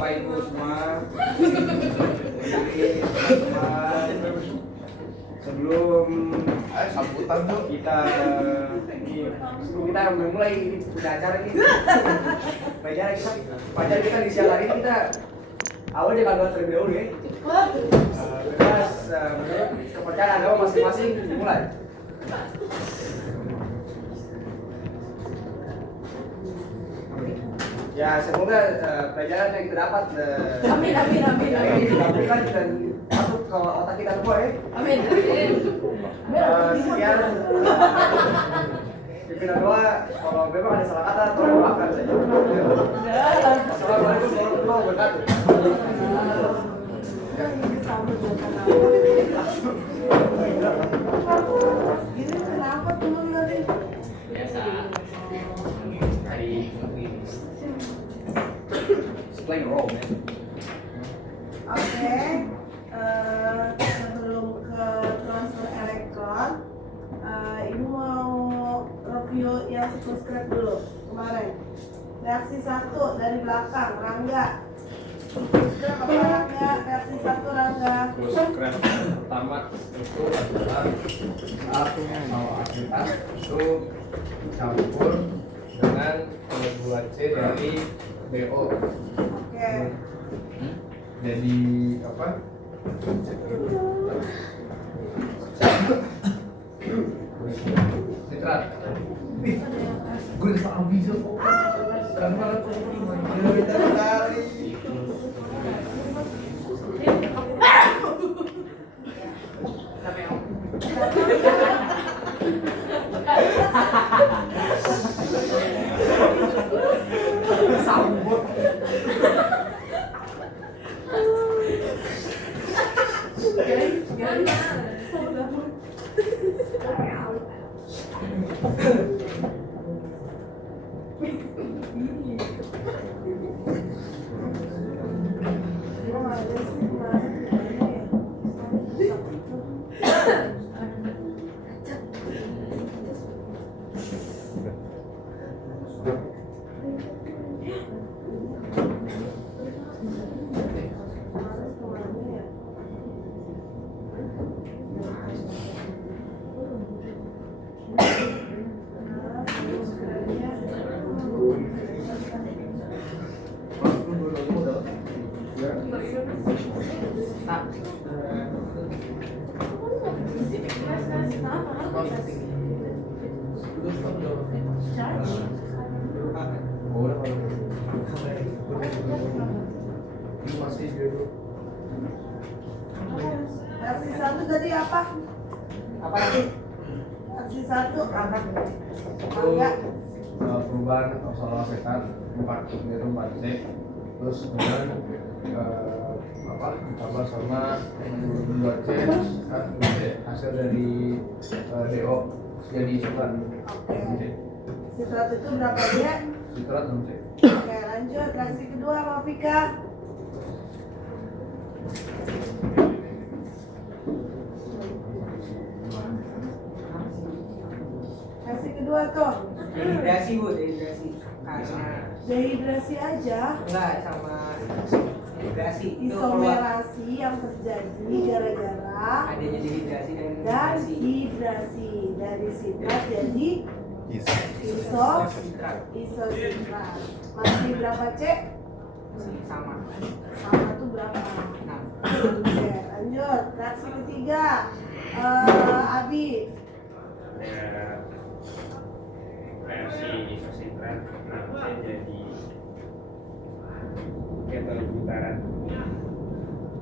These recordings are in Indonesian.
Bapak Ibu semua, teman-teman, sebelum sambutan tuh kita memulai punya acara ini, pacar kita di siang hari ini kita awal dipanggil terlebih dahulu ya. Bebas menurut kepercayaan agama masing-masing dimulai. Ya semoga pelajaran yang kita dapat Amin. dilakukan dan masuk ke otak kita semua ya. Amin. Sekian pimpinan doa, kalau memang ada salah kata tolong maafkan saja. Assalamualaikum warahmatullahi wabarakatuh. Ini kenapa teman tadi? Biasa. Hari playing a role, man. Oke, sebelum ke transfer elektron, ibu mau review yang subscribe dulu kemarin. Reaksi 1 dari belakang, Rangga. Subscribe apa Rangga? Reaksi 1 Rangga. subscribe pertama itu adalah kalau aktivitas itu campur dengan 2C dari BO. Oke. Jadi apa? Nitrat. Gue udah salah bisa kok. Karena Sambut. Reaksi 1 tadi apa? Apa lagi? Reaksi 1 Angkat. Rangga. perubahan soal asetat 4C terus kemudian apa ditambah sama 2C hasil dari DO jadi citrat. Oke. Sitrat itu berapa dia? Citrat 6C. Oke, lanjut. Reaksi kedua Rafika. Reaksi kedua tuh. Dehidrasi Bu, dehidrasi. Karena Dehidrasi aja. enggak sama dehidrasi. Itu keluar Isomerasi yang terjadi gara-gara adanya dehidrasi dan dan dehidrasi. hidrasi dari sitrat jadi Isositrat. isositrat. Masih berapa C? Sama. Sama tuh berapa? Nah, Oke, lanjut. Reaksi ketiga. Abi. Reaksi isositrat nanti jadi ketolik putaran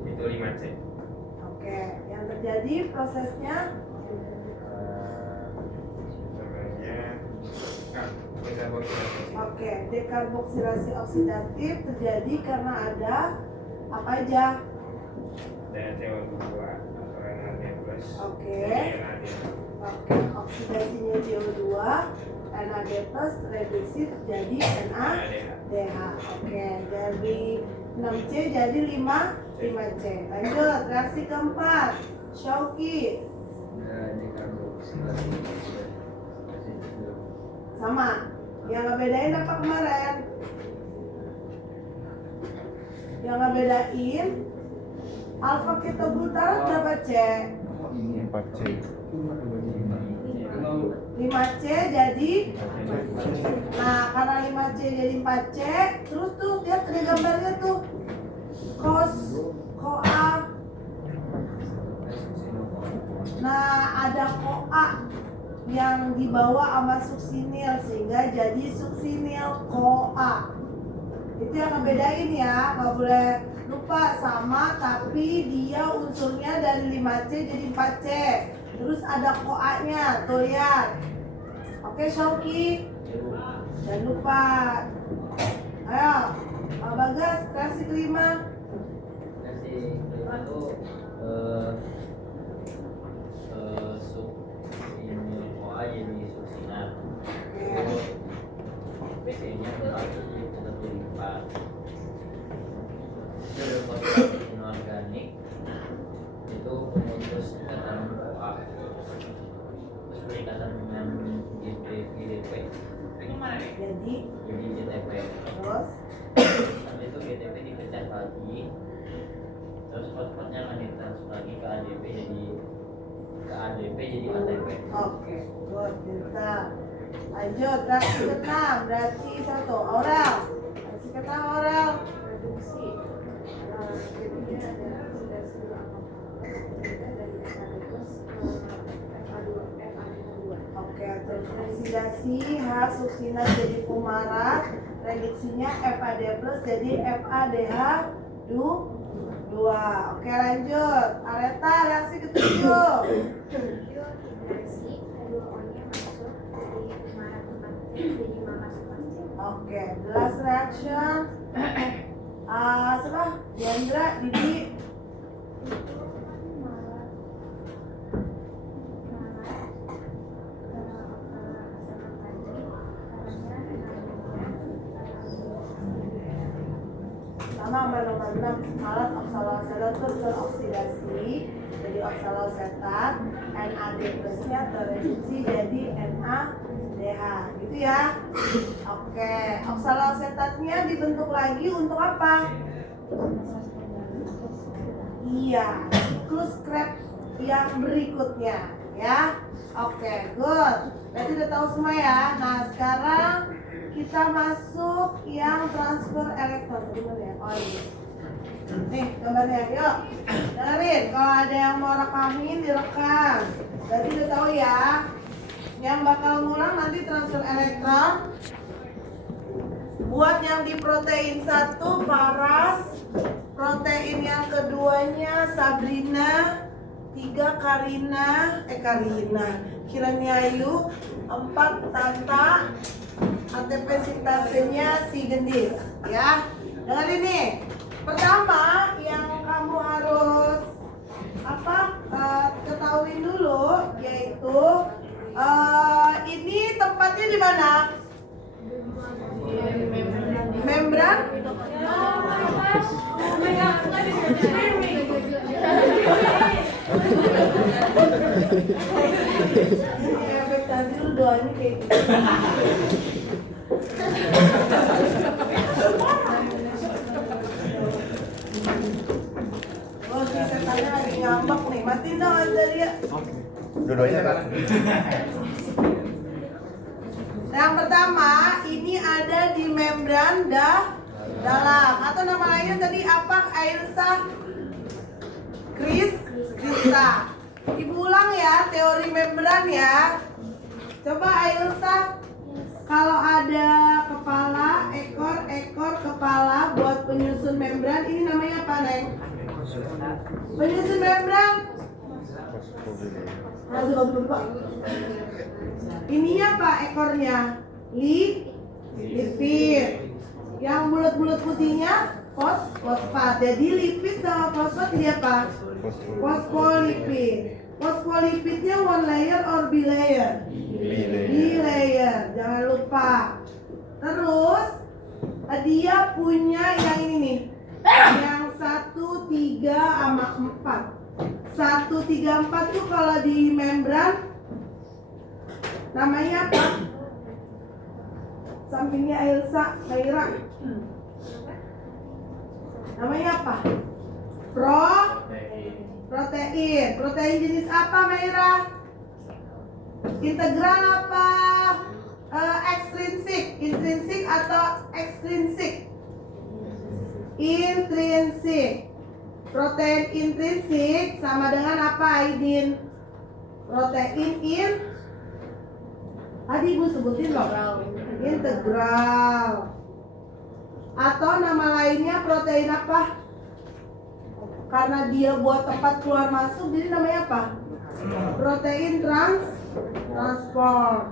itu 5C. Oke, yang terjadi prosesnya Sebenarnya dekarboksilasi. oke, dekarboksilasi oksidatif terjadi karena ada apa aja? Dan CO2 atau NAD+. Oke. NAD. Oke, oksidasinya CO2, NAD plus reduksi terjadi NaDH. Oke, dari 6C jadi 5C. Lanjut, reaksi keempat. Shauki. Sama. Yang ngebedain apa kemarin? ngebedain alfa ketoglutarate berapa C? 4C. 5C jadi, nah karena 5C jadi 4C, terus tuh lihat ada gambarnya tuh CoA. Nah ada CoA yang dibawa sama suksinil sehingga jadi suksinil CoA. Itu yang ngebedain ya, nggak boleh lupa sama tapi dia unsurnya dari 5C jadi 4C. Terus ada CoA-nya, tuh lihat. Oke Shoki, jangan lupa. Ayo, Pak Bagas, kasih kelima. Kasih kelima itu suksinil CoA jadi suksinat. PC-nya berarti tetap jadi 4. Fosfat inorganik itu pemutus ikatan CoA. Terus berikatan dengan GTP. Jadi GTP. terus Habis itu GTP dipecah lagi. Terus fosfatnya akan ditransfer lagi ke ADP jadi ATP. oke, good, pintar. Lanjut, reaksi ke-6, berarti satu, oral. Reaksi ke-6 oral. Reduksi jadinya ada oksidasi dua berbeda dari FAD2. Oke, terus oksidasi H suksinat jadi fumarat, reduksinya FAD plus jadi FADH2. Oke, lanjut. Areta, reaksi ke-7. Reaksi H2O-nya masuk dari fumarat 4C jadi mamat 4C. Oke, the last reaction. Siapa? Diandra, Didi. Sama nomor 6, alat oksaloasetat teroksidasi jadi oksaloasetat, NAD plusnya terreduksi jadi NADH, gitu ya. Oke, oksaloasetatnya dibentuk lagi untuk apa? Iya, siklus Krebs yang berikutnya, ya. Oke, good. Berarti udah tahu semua ya. Nah, sekarang kita masuk yang transfer elektron. Gimana ya? Oh ini. Nih gambarnya, yuk. Dengerin, kalau ada yang mau rekamin direkam. Berarti udah tahu ya. Yang bakal ngulang nanti transfer elektron. Buat yang di protein 1 Paras, protein yang keduanya Sabrina, 3 Karina, Kiraniayu, 4 Tata, ATP sintasenya si Gendis, ya. Dengerin nih. Pertama yang kamu harus ketahui dulu yaitu ini tempatnya di mana? Membran. Efek tadi lu doanya kayak gitu. Oh, si setannya lagi ngambek nih. Matiin dong Azalia. Dua-duanya kan? Yang pertama, ini ada di membran dalam atau nama lainnya tadi apa? Ailsa Krista. Ibu ulang ya teori membran ya. Coba Ailsa, kalau ada kepala, ekor, kepala buat penyusun membran, ini namanya apa, Neng? Penyusun membran. Ininya apa ekornya? Lipid. Yang bulat-bulat putihnya fosfat. Jadi lipid sama fosfat jadi apa? Fosfolipid. Fosfolipidnya one layer or bilayer? Bilayer. Jangan lupa. Terus dia punya yang ini nih. Yang 1, 3 sama 4. 1, 3, 4 tuh kalau di membran namanya apa? Sampingnya Elsa, Naira. Namanya apa? Protein. Protein jenis apa, Maira? Integral apa? Ekstrinsik. Intrinsik atau ekstrinsik? Intrinsik. Protein intrinsik sama dengan apa, Aidin? Protein tadi Ibu sebutin loh. Integral. Atau nama lainnya protein apa? Karena dia buat tempat keluar masuk, jadi namanya apa? Protein transport.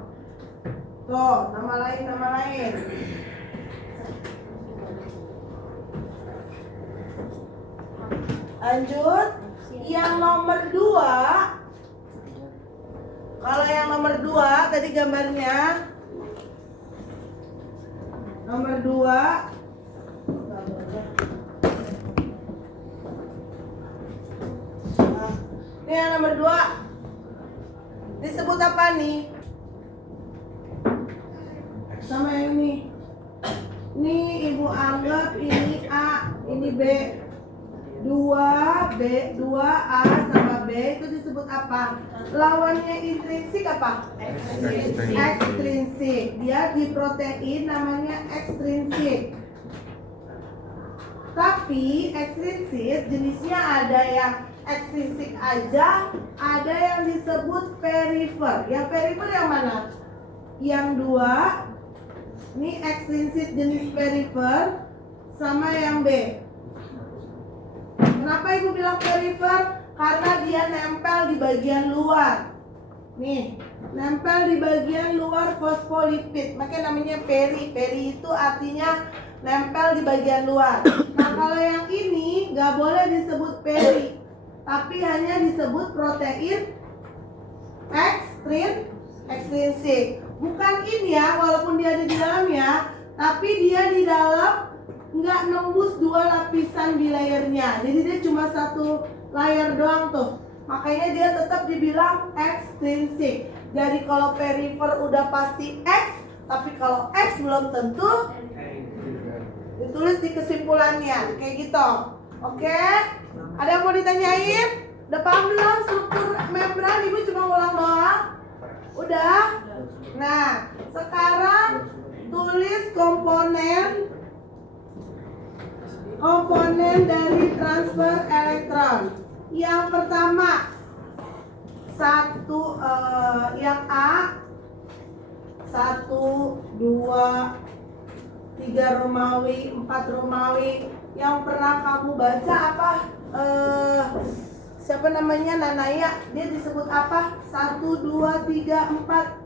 Tuh, nama lain. Lanjut. Yang nomor 2. Kalau yang nomor 2 tadi gambarnya. Nomor 2. Ini yang nomor 2 disebut apa nih? Sama yang ini. Ini Ibu anggap ini A, ini B. 2A sama B itu disebut apa? Lawannya intrinsik apa? Ekstrinsik. Dia di protein namanya ekstrinsik. Tapi ekstrinsik jenisnya ada yang ekstrinsik aja, ada yang disebut perifer. Yang perifer yang mana? Yang 2. Ini ekstrinsik jenis perifer sama yang B. Kenapa Ibu bilang perifer? Karena dia nempel di bagian luar. Nih, nempel di bagian luar fosfolipid. Makanya namanya peri. Peri itu artinya nempel di bagian luar. Nah, kalau yang ini nggak boleh disebut peri, tapi hanya disebut protein ekstrinsik. Bukan ini ya, walaupun dia ada di dalamnya, tapi dia di dalam nggak nembus 2 lapisan di layernya. Jadi dia cuma 1 layer doang tuh. Makanya dia tetap dibilang ekstrinsik. Jadi kalau perifer udah pasti X, tapi kalau X belum tentu. Ditulis di kesimpulannya kayak gitu. Oke? Ada yang mau ditanyain? Udah paham belum struktur membran? Ibu cuma ulang doang. Udah? Nah, sekarang tulis komponen dari transfer elektron. Yang pertama, yang A 1, 2, 3 Romawi, 4 Romawi. Yang pernah kamu baca apa? Siapa namanya? Nanaya. Dia disebut apa? 1, 2, 3, 4.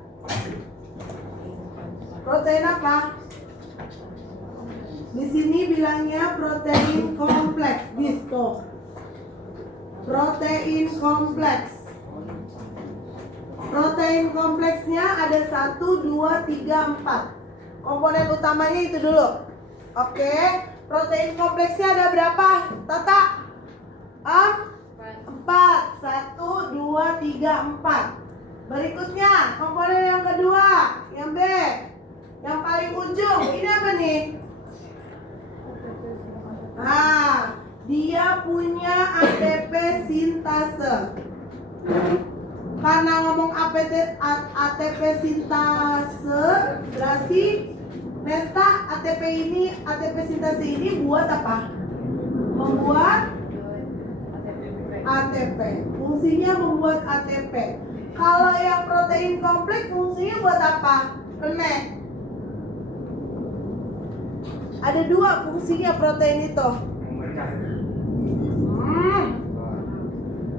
Protein apa? Di sini bilangnya protein kompleks. Disto. Protein kompleks. Protein kompleksnya ada 1, 2, 3, 4. Komponen utamanya itu dulu. Oke. Protein kompleksnya ada berapa? Tata? 4. 1, 2, 3, 4. Berikutnya komponen yang kedua, yang B, yang paling ujung. Ini apa nih? Nah, dia punya ATP sintase. Karena ngomong ATP sintase, berarti Nesta ATP sintase ini buat apa? Membuat ATP. Fungsinya membuat ATP. Kalau yang protein kompleks fungsinya buat apa? Rene. Ada 2 fungsinya protein itu.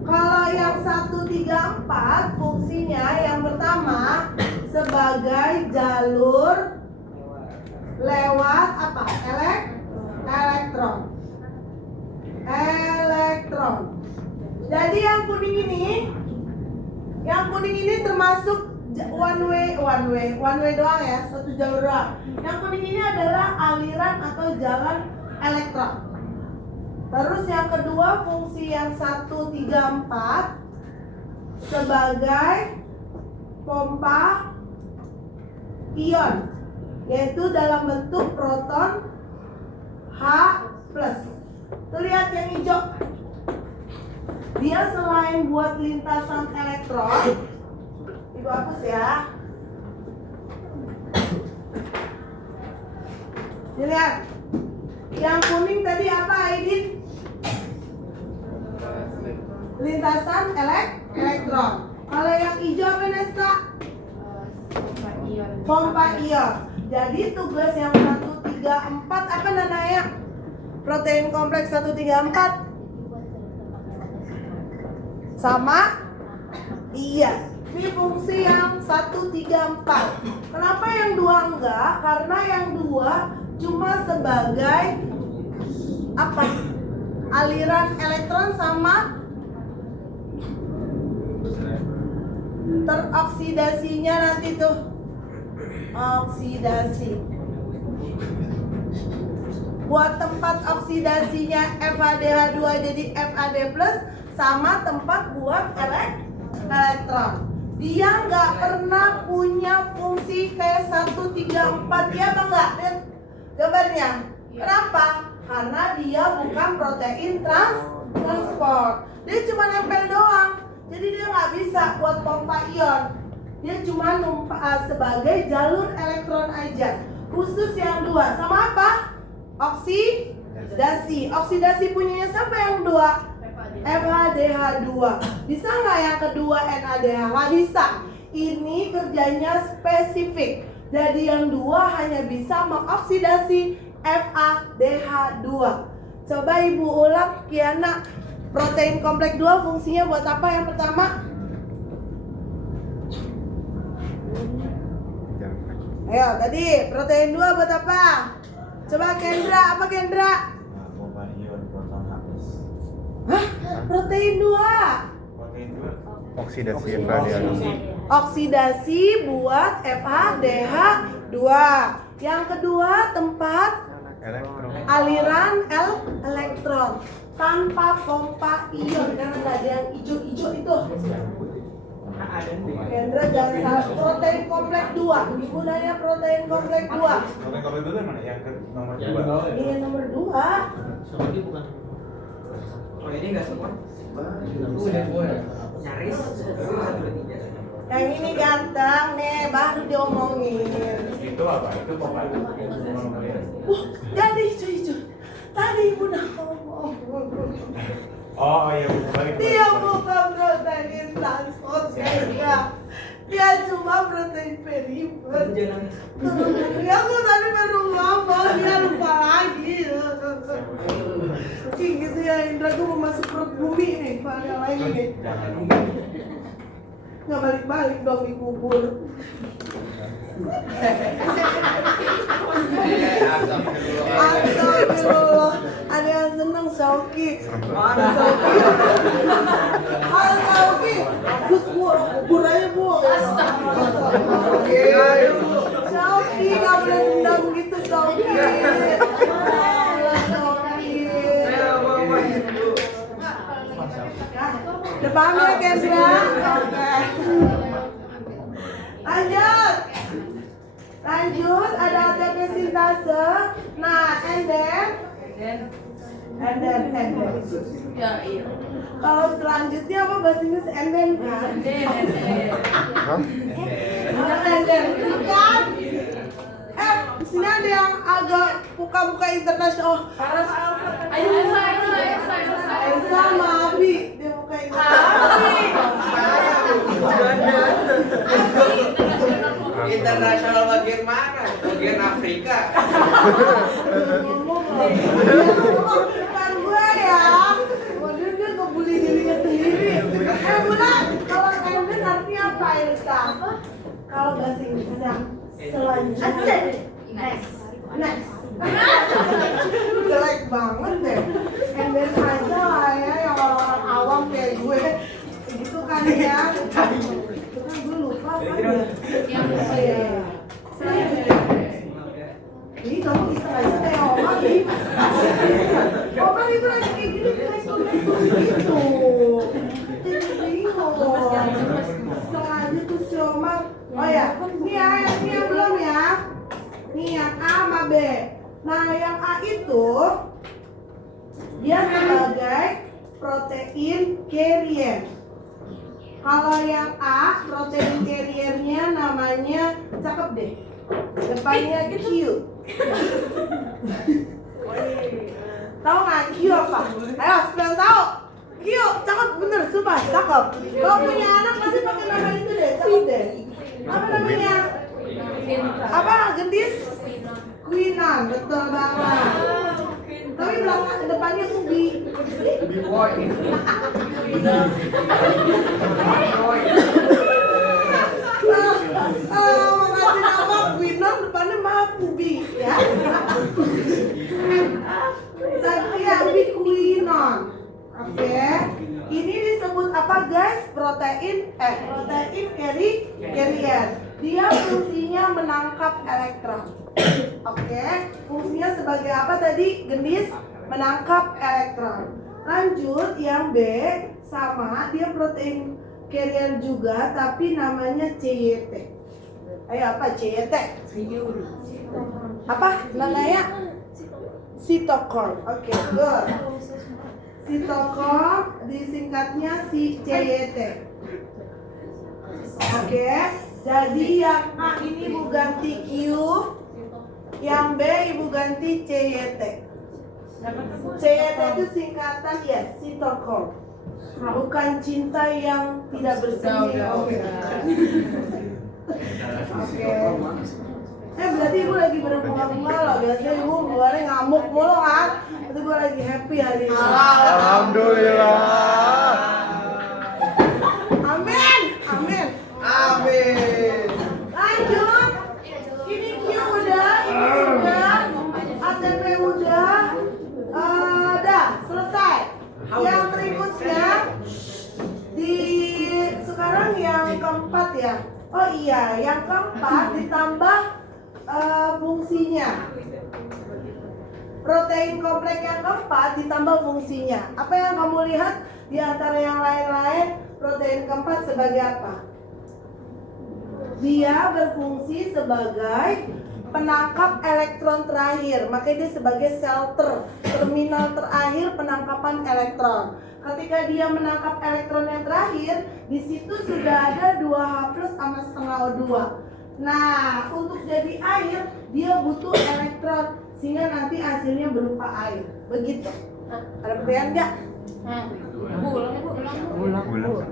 Kalau yang 1, 3, 4 fungsinya yang pertama sebagai jalur lewat apa? Elektron. Jadi yang kuning ini termasuk one way doang ya, 1 jalur doang. Yang kuning ini adalah aliran atau jalan elektron. Terus yang kedua fungsi yang 1, 3, 4 sebagai pompa ion, yaitu dalam bentuk proton H+. hijau. Dia selain buat lintasan elektron, Ibu hapus ya. Dilihat. Yang kuning tadi apa, Aidin? Lintasan elektron. Kalau yang hijau apa, Nesta? Pompa ion. Jadi tugas yang 134 apa namanya? Protein kompleks 134 sama? Iya. Ini fungsi yang 134. Kenapa yang 2 enggak? Karena yang 2 cuma sebagai apa? Aliran elektron sama teroksidasinya nanti tuh. Oksidasi. Buat tempat oksidasinya FADH2 jadi FAD+, sama tempat buat elektron. Dia nggak pernah punya fungsi kayak 134 ya bang nggak? Gambarnya. Kenapa? Karena dia bukan protein transport. Dia cuma nempel doang. Jadi dia nggak bisa buat pompa ion. Dia cuma sebagai jalur elektron aja. Khusus yang 2 sama apa? Oksidasi. Oksidasi punyanya siapa yang 2? FADH2. Bisa nggak yang kedua NADH? Nggak bisa. Ini kerjanya spesifik. Jadi yang 2 hanya bisa mengoksidasi FADH2. Coba Ibu ulang, Kiana. Protein kompleks 2 fungsinya buat apa yang pertama? Ayo tadi protein 2 buat apa? Coba Kendra, apa Kendra? Pompa ion proton H+. Hah? Protein 2. Protein 2. Oksidasi FADH2. Oksidasi buat FADH2. Yang kedua tempat Elektron. aliran elektron tanpa pompa ion karena nggak ada yang hijau-hijau itu. Kendra jangan salah. Protein kompleks 2. Ibu nanya protein kompleks 2. Protein kompleks 2 mana? Yang ke nomor 2. Ini nomor 2. Soalnya bukan. Oh ini nggak semua? Udah semua ya? Nyaris. 1, 2, 3. Yang ini ganteng nih, baru diomongin. Itu apa? Itu pompa ion. Jadi hijau-hijau. Tadi ibu udah ngomong. Oh iya, balik. Dia bukan protein transport ya. Dia cuma protein perifer. Ya aku tadi baru ngomong, dia lupa lagi. Kayak gitu ya Indra, gue mau masuk perut bumi nih, yang lagi nih. Nggak balik-balik dong dikubur. Astagfirullah. Ada yang seneng Sauki. Mana Sauki? Halo Sauki. Gus kubur aja bu. Sauki nggak boleh dendam gitu Sauki. Depan ya Kendra. Lanjut, ada ATP sintase. Nah, and then. Ya, iya. Kalau selanjutnya apa bahasa Inggris? And then kan? And then kan? Di sini ada yang agak buka-buka internasional. Ayo, Elsa sama Abi. Dia buka Internasional bagian mana? Bagian Afrika. Bukan gue ya. Waduh dia ngebully dirinya sendiri. Bulan, kalau Enden artinya apa Elsa? Kalau bahasa Inggrisnya selanjutnya. Next. Jelek banget deh. Enden aja lah ya yang orang awam kayak gue. Gitu kan ya. Gue lupa kan ya. Ini kamu iseng aja kayak Oma nih. Oma itu lagi kayak gini gitu. Jadi bingung. Iseng aja tuh si Oma. Oh ya, ini yang belum ya. Nih yang A sama B. Nah yang A itu Dia sebagai protein carrier. Kalau yang A, protein carriernya namanya cakep deh. Depannya Q. Tahu nggak Q apa? Ayo, sekarang tahu. Q, cakep bener, sumpah, cakep. Kalau punya anak pasti pakai nama itu deh, cakep deh. Apa namanya? Apa? Gendis? Queenan, betul banget. Tapi belakang depannya Ubi. Ubi boy. Makasih nama Queenan, depannya maaf Ubi ya. Tapi ya Ubi Queenan. Oke. Ini disebut apa guys? Protein carrier. Dia fungsinya menangkap elektron. Oke, fungsinya sebagai apa tadi? Gendis menangkap elektron. Lanjut yang B, sama dia protein carrier juga tapi namanya CYT. Ayo apa CYT? Apa namanya? Cytochrome. Oke, good. Cytochrome disingkatnya CYT. Oke, jadi yang A ini ibu ganti Q, yang B ibu ganti CYT. CYT itu singkatan ya cytochrome, bukan cinta yang tidak bersemi. Oke. Berarti ibu lagi berbunga-bunga loh. Biasanya ibu bulannya ngamuk mulu kan? Tapi ibu lagi happy hari ini. Alhamdulillah. Amin, amin. Amin. Lanjut. Ini Q udah, ini udah, ATP udah, dah selesai. Yang berikutnya di sekarang yang keempat ya. Oh iya, yang keempat ditambah fungsinya. Protein kompleks yang keempat ditambah fungsinya. Apa yang kamu lihat di antara yang lain-lain? Protein keempat sebagai apa? Dia berfungsi sebagai penangkap elektron terakhir. Makanya dia sebagai shelter, terminal terakhir penangkapan elektron. Ketika dia menangkap elektron yang terakhir, di situ sudah ada 2H+ sama setengah O2. Nah, untuk jadi air, dia butuh elektron sehingga nanti hasilnya berupa air. Begitu. Ada pertanyaan nggak? Bulan.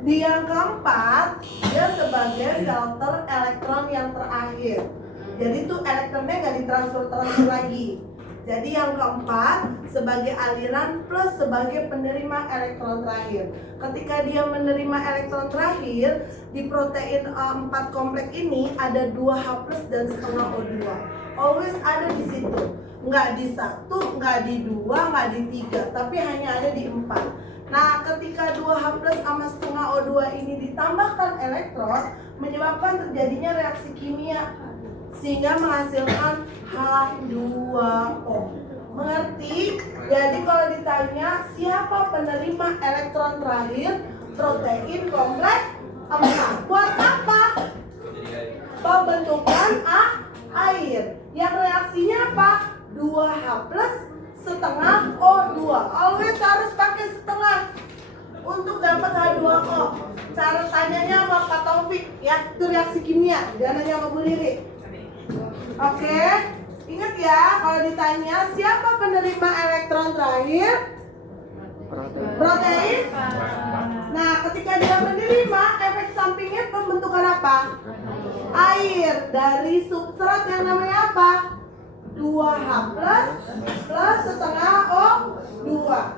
Di yang keempat, dia sebagai shelter elektron yang terakhir. Jadi tuh elektronnya nggak ditransfer lagi. Jadi yang keempat sebagai aliran plus sebagai penerima elektron terakhir. Ketika dia menerima elektron terakhir di protein 4 kompleks ini ada 2H+ dan setengah O2. Always ada di situ. Nggak di 1, nggak di 2, nggak di 3, tapi hanya ada di 4. Nah, ketika 2H+ sama setengah O2 ini ditambahkan elektron menyebabkan terjadinya reaksi kimia sehingga menghasilkan H2O. Mengerti? Jadi kalau ditanya siapa penerima elektron terakhir protein kompleks 4, buat apa? Pembentukan air. Yang reaksinya apa? 2H+ setengah O2. Always harus pakai setengah untuk dapat H2O. Cara tanyanya sama Pak Taufik ya, itu reaksi kimia. Jangan nanya sama Bu Riri. Oke, ingat ya kalau ditanya siapa penerima elektron terakhir? Protein. Nah, ketika dia menerima, efek sampingnya pembentukan apa? Air dari substrat yang namanya apa? 2H+ plus setengah O2.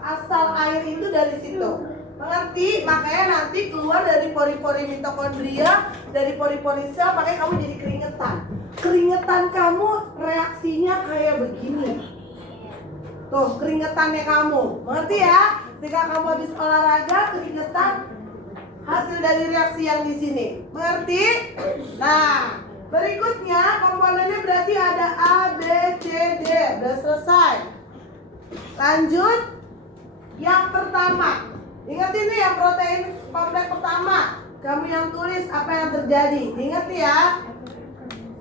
Asal air itu dari situ. Mengerti? Makanya nanti keluar dari pori-pori mitokondria, dari pori-pori sel, makanya kamu jadi keringetan. Keringetan kamu reaksinya kayak begini. Tuh, keringetannya kamu. Mengerti ya? Ketika kamu habis olahraga, keringetan hasil dari reaksi yang di sini. Mengerti? Nah, berikutnya komponennya berarti ada A, B, C, D. Udah selesai. Lanjut. Yang pertama. Ingat ini yang protein kompleks pertama. Kamu yang tulis apa yang terjadi. Ingat ya.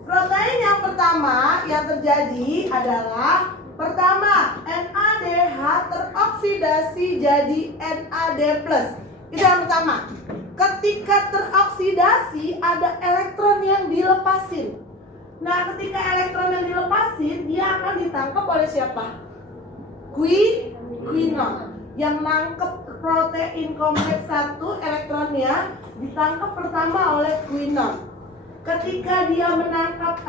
Protein yang pertama yang terjadi adalah pertama NADH teroksidasi jadi NAD+. Itu yang pertama. Ketika teroksidasi ada elektron yang dilepasin. Nah, ketika elektron yang dilepasin, dia akan ditangkap oleh siapa? Quinon. Yang nangkep protein kompleks 1 elektronnya ditangkap pertama oleh quinon. Ketika dia menangkap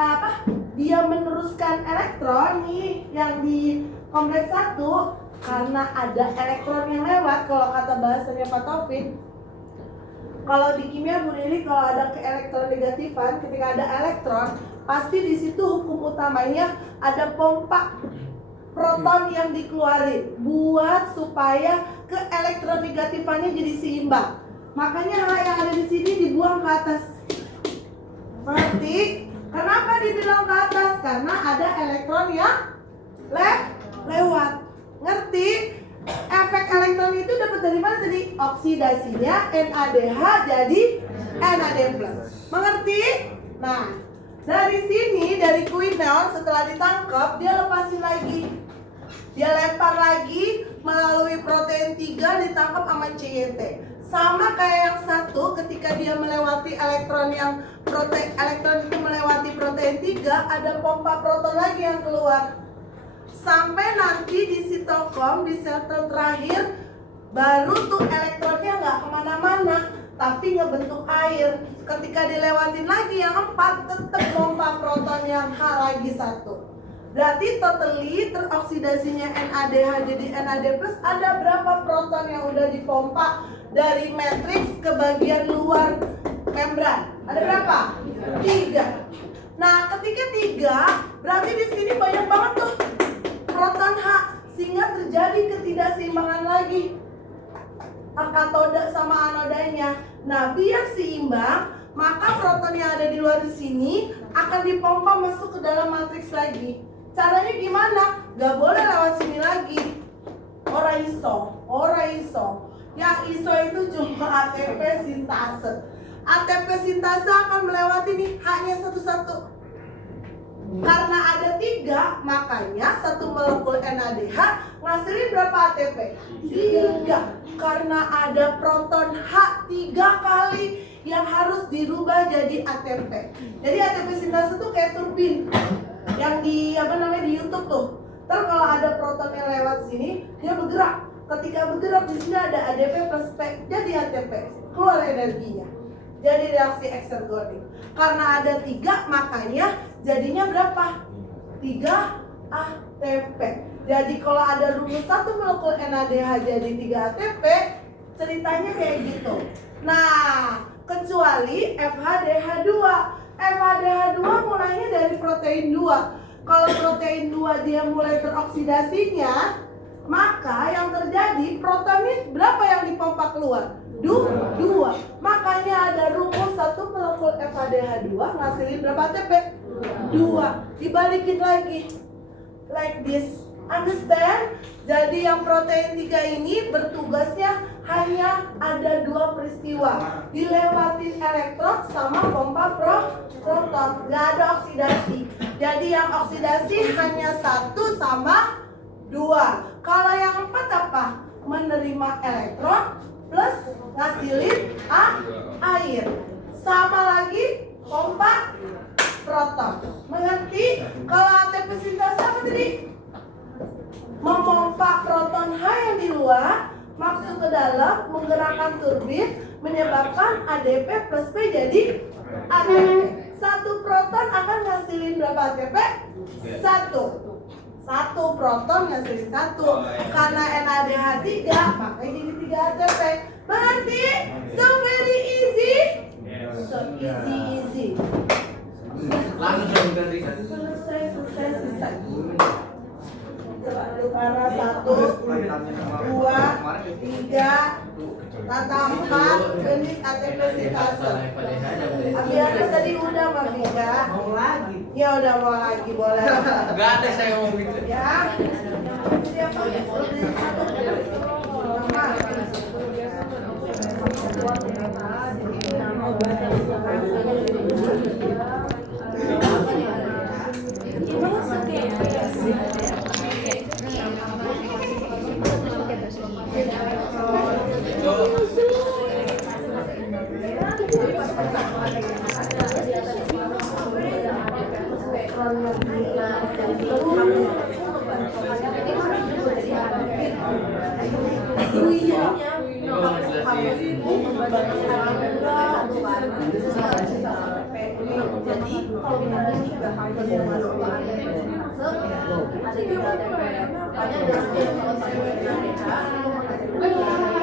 dia meneruskan elektron nih yang di kompleks 1, karena ada elektron yang lewat, kalau kata bahasanya Pak Taufik. Kalau di kimia Bu Lili, kalau ada keelektronnegatifan, ketika ada elektron, pasti di situ hukum utamanya ada pompa proton yang dikeluarin buat supaya keelektronegatifannya jadi seimbang. Makanya hal yang ada di sini dibuang ke atas. Berarti kenapa dibilang ke atas? Karena ada elektron yang lewat. Ngerti? Efek elektron itu dapat dari mana tadi? Oksidasinya NADH jadi NAD+. Mengerti? Nah, dari sini, dari quinon setelah ditangkap, dia lepasin lagi. Dia lempar lagi melalui protein 3 ditangkap sama CYT. Sama kayak yang satu, ketika dia melewati elektron yang elektron itu melewati protein 3, ada pompa proton lagi yang keluar. Sampai nanti di sitokom, di sel terakhir, baru tuh elektronnya nggak kemana-mana, tapi ngebentuk air. Ketika dilewatin lagi yang 4, tetap pompa proton yang H lagi 1. Berarti totally teroksidasinya NADH jadi NAD+, ada berapa proton yang udah dipompa dari matriks ke bagian luar membran? Ada berapa? 3. Nah, ketika 3, berarti di sini banyak banget tuh proton H, sehingga terjadi ketidakseimbangan lagi katoda sama anodanya. Nah, biar seimbang, maka proton yang ada di luar di sini akan dipompa masuk ke dalam matriks lagi. Caranya gimana? Gak boleh lewat sini lagi. Ora iso. Yang iso itu cuma ATP sintase. ATP sintase akan melewati nih hanya satu-satu. Karena ada 3, makanya satu molekul NADH ngasilin berapa ATP? 3. Karena ada proton H 3 kali yang harus dirubah jadi ATP. Jadi ATP sintase tuh kayak turbin yang di di YouTube tuh. Ntar kalau ada proton yang lewat sini, dia bergerak. Ketika bergerak di sini ada ADP plus P, jadi ATP, keluar energinya. Jadi reaksi exergonic. Karena ada 3, makanya jadinya berapa? 3 ATP. Jadi kalau ada rumus 1 molekul NADH jadi 3 ATP, ceritanya kayak gitu. Nah, kecuali FHDH2. FHDH2 mulainya dari protein 2. Kalau protein 2 dia mulai teroksidasinya, maka yang terjadi protonnya berapa yang dipompa keluar? 2. Makanya ada rumus 1 molekul FHDH2 ngasilin berapa ATP? 2. Dibalikin lagi like this. Understand? Jadi yang protein 3 ini bertugasnya hanya ada 2 peristiwa, dilewatin elektron sama pompa proton, nggak ada oksidasi. Jadi yang oksidasi hanya 1 sama 2. Kalau yang 4 apa? Menerima elektron plus ngasilin air. Sama lagi pompa proton. Mengerti? Kalau ATP sintase apa tadi? Memompa proton H yang di luar masuk ke dalam, menggerakkan turbin, menyebabkan ADP plus P jadi ATP. 1 proton akan ngasilin berapa ATP? 1 proton ngasilin 1. Karena NADH 3, makanya jadi 3 ATP. Mengerti? So very easy. So easy. Langsung dari Selesai. Karena 1, 2, 3, tata 4, jenis ATP sintase. Abiana tadi udah Mbak Vika. mau lagi. Ya udah mau lagi, boleh. Gak ada saya ngomong gitu. Ya. Jadi apa? Jadi kalau misalnya 3 kali yang masuk ke area yang masuk, ada juga TP. Makanya kalau saya